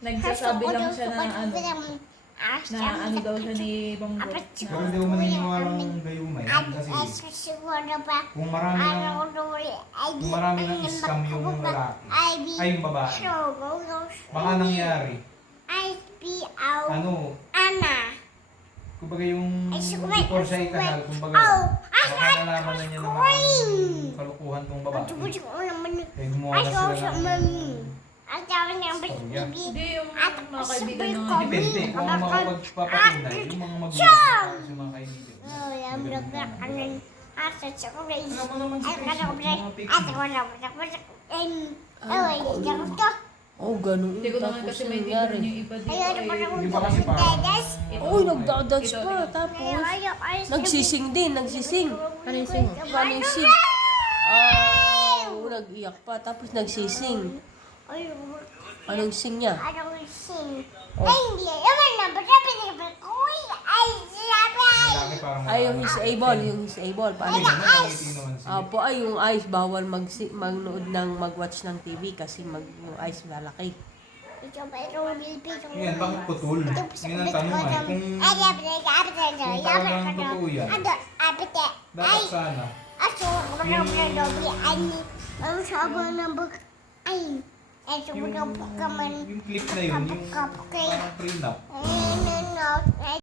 Nagsasabi lang siya na ano daw siya ni Bongbong. Pero hindi ko maniniwalang gayumay. Kasi kung marami ng scam yung lalaki, ay yung babae, baka nangyari. Ano, kumbaga yung before siya ikasal, kumbaga, baka nalaman na niya na maraming kalukuhan tong babae. Kaya gumawa na sila ng storya. Hindi yung mga kaibigan na Depende kung ang mga magpapatunay, yung mga magulang sa mga kaibigan. Alam mo naman si Chris, mga picture. Oh, ganun. Hindi ko naman Tapos kasi may nangyari. yung iba dito. Hindi ba kasi parang Oh, nagdadance pa. Tapos, nagsising din, nagsising. Ano yung sing? Paano yung sing? Nag-iyak pa. Tapos nagsising. Anong sing niya? lalaki parang Ay, yung his able, yung his able. Paano Hindi yun? naman, nakangiti naman siya. Apo, ay, yung eyes, bawal magnood ng mag-watch ng TV kasi yung eyes lalaki. Yan, bakit putol? Yun ang tanong ay, kung talagang totoo yan, dapat sana, yung clip na yun, yung parang prenup,